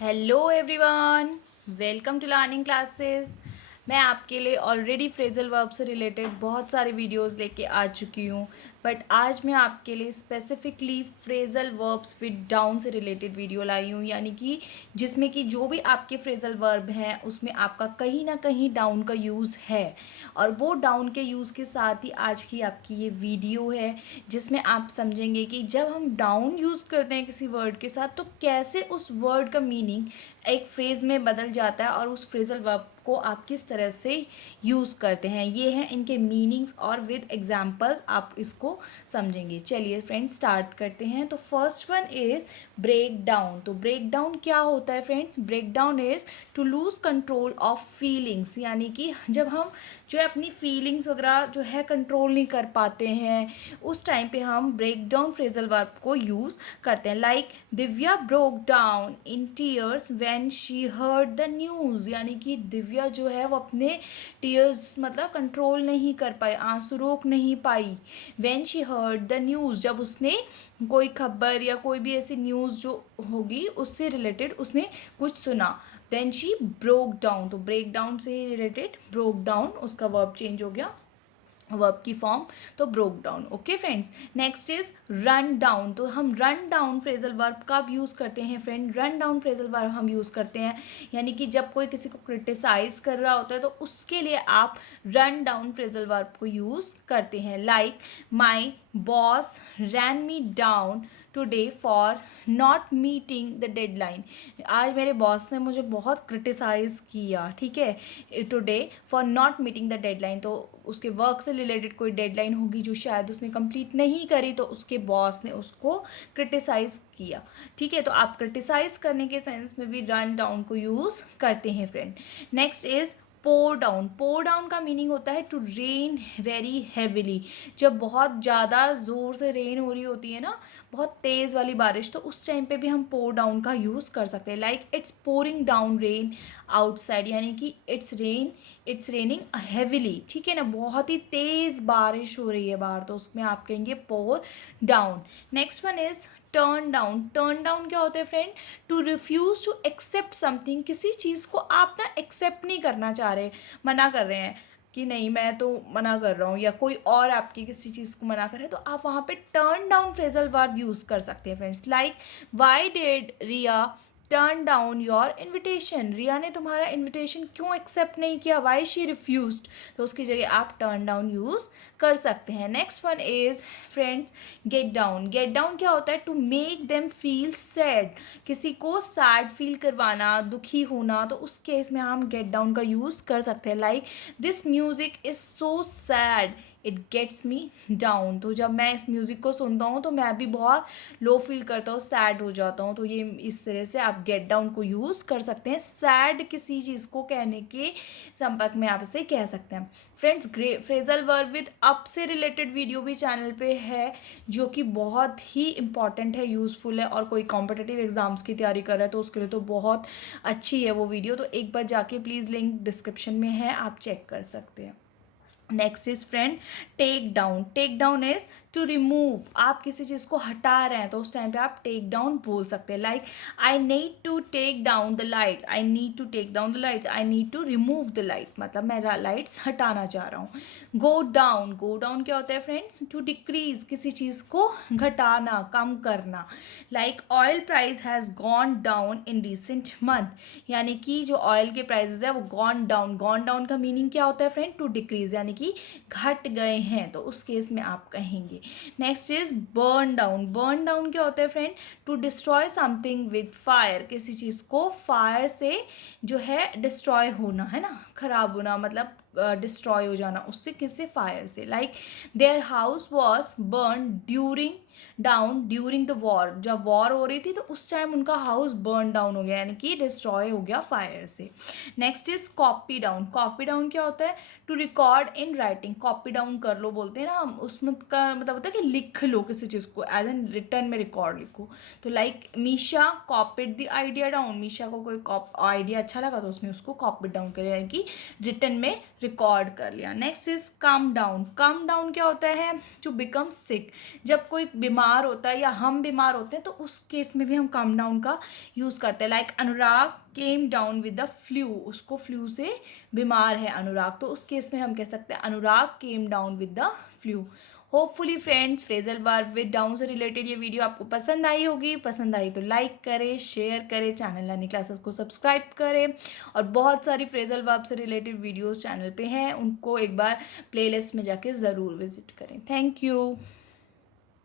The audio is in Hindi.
Hello everyone, welcome to learning classes. मैं आपके लिए ऑलरेडी फ्रेजल वर्ब से रिलेटेड बहुत सारे वीडियोस लेके आ चुकी हूँ, बट आज मैं आपके लिए specifically phrasal verbs with down से रिलेटेड वीडियो लाई हूँ, यानी कि जिसमें कि जो भी आपके फ्रेजल वर्ब हैं उसमें आपका कहीं ना कहीं डाउन का यूज़ है। और वो डाउन के यूज़ के साथ ही आज की आपकी ये वीडियो है, जिसमें आप समझेंगे कि जब हम डाउन यूज़ करते हैं किसी वर्ड के साथ तो कैसे उस वर्ड का मीनिंग एक फ्रेज़ में बदल जाता है और उस फ्रेजल वर्ब को आप किस तरह से यूज़ करते हैं। ये हैं इनके मीनिंग्स और विद एग्जांपल्स आप इसको समझेंगे। चलिए फ्रेंड्स स्टार्ट करते हैं। तो first one is break down. तो ब्रेक डाउन क्या होता है friends? Break down is to lose control of feelings, यानी कि जब हम जो है अपनी फीलिंग्स वगैरह जो है कंट्रोल नहीं कर पाते हैं, उस टाइम पे हम ब्रेक डाउन फ्रेजल वर्ब को यूज़ करते हैं। Like Divya broke down in tears when she heard the news, यानी कि दिव्या जो है वो अपने टीयर्स मतलब कंट्रोल नहीं कर पाई, आंसू रोक नहीं पाई। When she heard the news, जब उसने कोई खबर या कोई भी ऐसी न्यूज़ जो होगी उससे रिलेटेड उसने कुछ सुना, देन शी ब्रोक डाउन। तो ब्रेक डाउन से ही रिलेटेड ब्रोक डाउन, उसका वर्ब चेंज हो गया, वर्ब की फॉर्म, तो broke down. Okay friends, next is run down. तो हम रन डाउन फ्रेजल वर्ब कब यूज़ करते हैं friend? Run down phrasal verb हम यूज़ करते हैं यानी कि जब कोई किसी को क्रिटिसाइज कर रहा होता है तो उसके लिए आप रन डाउन फ्रेजल वर्ब को यूज़ करते हैं। Like my boss ran me down today for not meeting the deadline. आज मेरे बॉस ने मुझे बहुत क्रिटिसाइज़ किया, ठीक है, today for not meeting the deadline. तो उसके वर्क से रिलेटेड कोई डेडलाइन होगी जो शायद उसने कंप्लीट नहीं करी, तो उसके बॉस ने उसको क्रिटिसाइज़ किया, ठीक है। तो आप क्रिटिसाइज़ करने के सेंस में भी रन डाउन को यूज़ करते हैं friend. Next is pour down. Pour down का मीनिंग होता है टू रेन वेरी हैविली। जब बहुत ज़्यादा ज़ोर से रेन हो रही होती है ना, बहुत तेज़ वाली बारिश, तो उस टाइम पे भी हम पोर डाउन का यूज़ कर सकते हैं। Like it's pouring down rain outside, यानी कि इट्स रेनिंग हैविली, ठीक है ना, बहुत ही तेज़ बारिश हो रही है बाहर, तो उसमें आप कहेंगे pour down. Next one is turn down. Turn down क्या होता है friend? To refuse to accept something. किसी चीज़ को आप ना एक्सेप्ट नहीं करना चाह रहे, मना कर रहे हैं कि नहीं मैं तो मना कर रहा हूँ, या कोई और आपकी किसी चीज़ को मना कर रहे हैं, तो आप वहाँ पे turn down phrasal verb use कर सकते हैं friends. Like why did Riya turn down your invitation. Riya ने तुम्हारा इन्विटेशन क्यों एक्सेप्ट नहीं किया? Why she refused. तो उसकी जगह आप टर्न डाउन यूज़ कर सकते हैं। Next one is friends get down. Get down क्या होता है? To make them feel sad. किसी को सैड फील करवाना, दुखी होना, तो उस केस में हम गेट डाउन का यूज़ कर सकते हैं। Like this music is so sad it gets me down. तो जब मैं इस म्यूज़िक को सुनता हूँ तो मैं भी बहुत लो फील करता हूँ, सैड हो जाता हूँ। तो ये इस तरह से आप गेट डाउन को यूज़ कर सकते हैं। सैड किसी चीज़ को कहने के संपर्क में आप इसे कह सकते हैं। Friends phrasal verb with up से रिलेटेड वीडियो भी चैनल पे है, जो कि बहुत ही इंपॉर्टेंट है, यूज़फुल है, और कोई कॉम्पिटिटिव एग्जाम्स की तैयारी कर रहा है तो उसके लिए तो बहुत अच्छी है वो वीडियो। तो एक बार जाके प्लीज़ लिंक डिस्क्रिप्शन में है, आप चेक कर सकते हैं। Next is friend take down. Take down is to remove. आप किसी चीज़ को हटा रहे हैं तो उस टाइम पे आप टेक डाउन बोल सकते हैं। Like I need to take down the lights, I need to take down the lights, I need to remove the light, मतलब मैं लाइट्स हटाना चाह रहा हूँ। Go down. गो डाउन क्या होता है फ्रेंड्स? टू डिक्रीज, किसी चीज़ को घटाना, कम करना। Like oil price has gone down in recent month, यानी कि जो ऑयल के प्राइसेस है वो गॉन डाउन। गॉन डाउन का मीनिंग क्या होता है फ्रेंड? टू डिक्रीज, यानी कि घट गए हैं, तो उस केस में आप कहेंगे। Next is burn down. Burn down क्या होता है friend? To destroy something with fire. किसी चीज़ को फायर से जो है डिस्ट्रॉय होना, है ना, खराब होना, मतलब डिस्ट्रॉय हो जाना, उससे किससे? फायर से। Like their house was burn during the war. जब वॉर हो रही थी तो उस टाइम उनका हाउस बर्न डाउन हो गया, यानी कि डिस्ट्रॉय हो गया फायर से। Next is copy down. Copy down क्या होता है? To record in writing. Copy down कर लो बोलते हैं ना हम, उसमें का मतलब होता है कि लिख लो किसी चीज़ को, एज एन रिटर्न में रिकॉर्ड लिखो। तो like Misha copied the idea down. Misha को कोई आइडिया अच्छा लगा तो उसने उसको कॉपी डाउन कर, यानी कि रिटर्न में रिकॉर्ड कर लिया। Next is come down. Come down क्या होता है? To become sick. जब कोई बीमार होता है या हम बीमार होते हैं तो उस केस में भी हम काम डाउन का यूज़ करते हैं। Like Anurag came down with the flu, उसको फ्लू से बीमार है अनुराग, तो उस केस में हम कह सकते हैं Anurag came down with the flu. Hopefully friends phrasal verb with down से रिलेटेड ये वीडियो आपको पसंद आई होगी। पसंद आई तो लाइक करें, शेयर करें, चैनल लर्निंग क्लासेस को सब्सक्राइब करें। और बहुत सारी फ्रेजल वर्ब से रिलेटेड वीडियोस चैनल पे हैं, उनको एक बार प्लेलिस्ट में जाके ज़रूर विजिट करें। Thank you.